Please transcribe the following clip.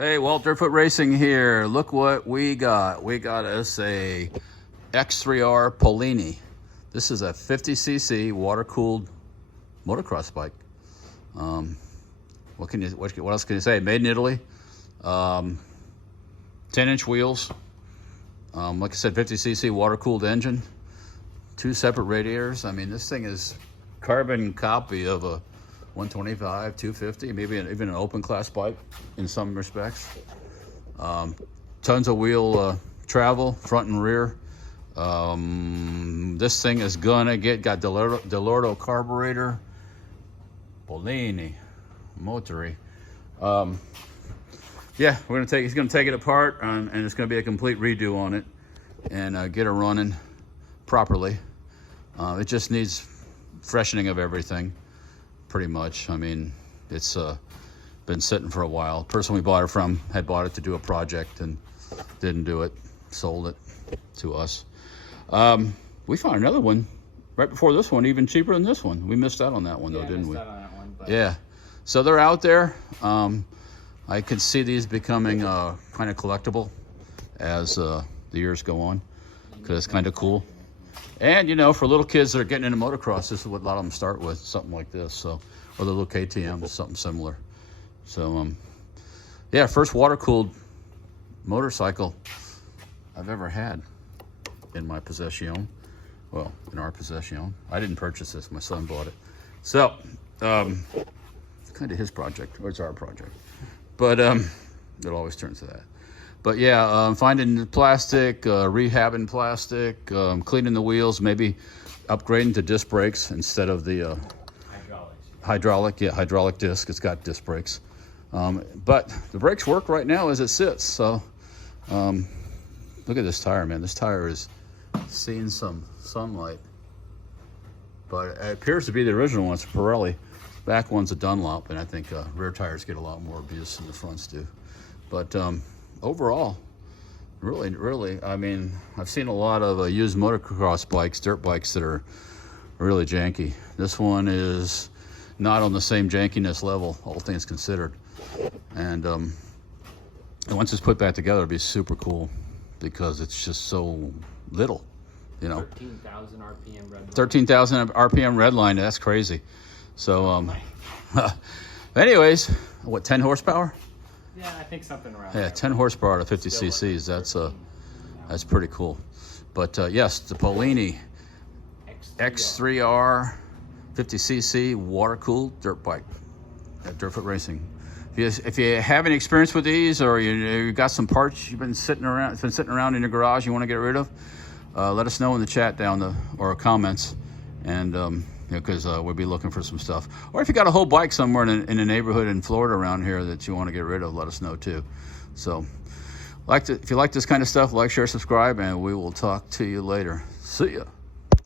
Hey, Walt Dirtfoot Racing here. Look what we got. We got us a X3R Polini. This is a 50cc water-cooled motocross bike. What else can you say? Made in Italy. 10-inch wheels. Like I said, 50cc water-cooled engine. 2 separate radiators. I mean, this thing is carbon copy of a 125, 250, maybe even an open class bike in some respects. Tons of wheel travel, front and rear. This thing is gonna got Delorto carburetor, Polini, Motori. Yeah, he's gonna take it apart and it's gonna be a complete redo on it and get it running properly. It just needs freshening of everything. Pretty much. I mean, it's been sitting for a while. The person we bought it from had bought it to do a project and didn't do it, sold it to us. We found another one right before this one, even cheaper than this one. We missed out on that one though, didn't we? Yeah. So they're out there. I could see these becoming kind of collectible as the years go on, because it's kind of cool. And, you know, for little kids that are getting into motocross, this is what a lot of them start with, something like this. So, or the little KTM, something similar. So, yeah, first water-cooled motorcycle I've ever had in my possession. Well, in our possession. I didn't purchase this. My son bought it. So, it's kind of his project, or it's our project. But it always turns to that. But yeah, finding plastic, rehabbing plastic, cleaning the wheels, maybe upgrading to disc brakes instead of the hydraulic disc. It's got disc brakes. But the brakes work right now as it sits. So look at this tire, man. This tire is seeing some sunlight. But it appears to be the original one. It's a Pirelli. Back one's a Dunlop, and I think rear tires get a lot more abuse than the fronts do. But overall, really, I mean, I've seen a lot of used motocross bikes, dirt bikes that are really janky. This one is not on the same jankiness level, all things considered. And once it's put back together, it'll be super cool because it's just so little, you know. 13,000 RPM red line. 13,000 RPM red line, that's crazy. So, anyways, what, 10 horsepower? Yeah, I think something around there. 10 horsepower to 50 cc's. That's pretty cool. But yes, the Polini X3R 50cc water-cooled dirt bike at Dirtfoot Racing. If you have any experience with these, or you got some parts you've been sitting around in your garage you want to get rid of, let us know in the chat or comments, and because we'll be looking for some stuff. Or if you got a whole bike somewhere in a neighborhood in Florida around here that you want to get rid of, let us know too. So, if you like this kind of stuff, like, share, subscribe, and we will talk to you later. See ya.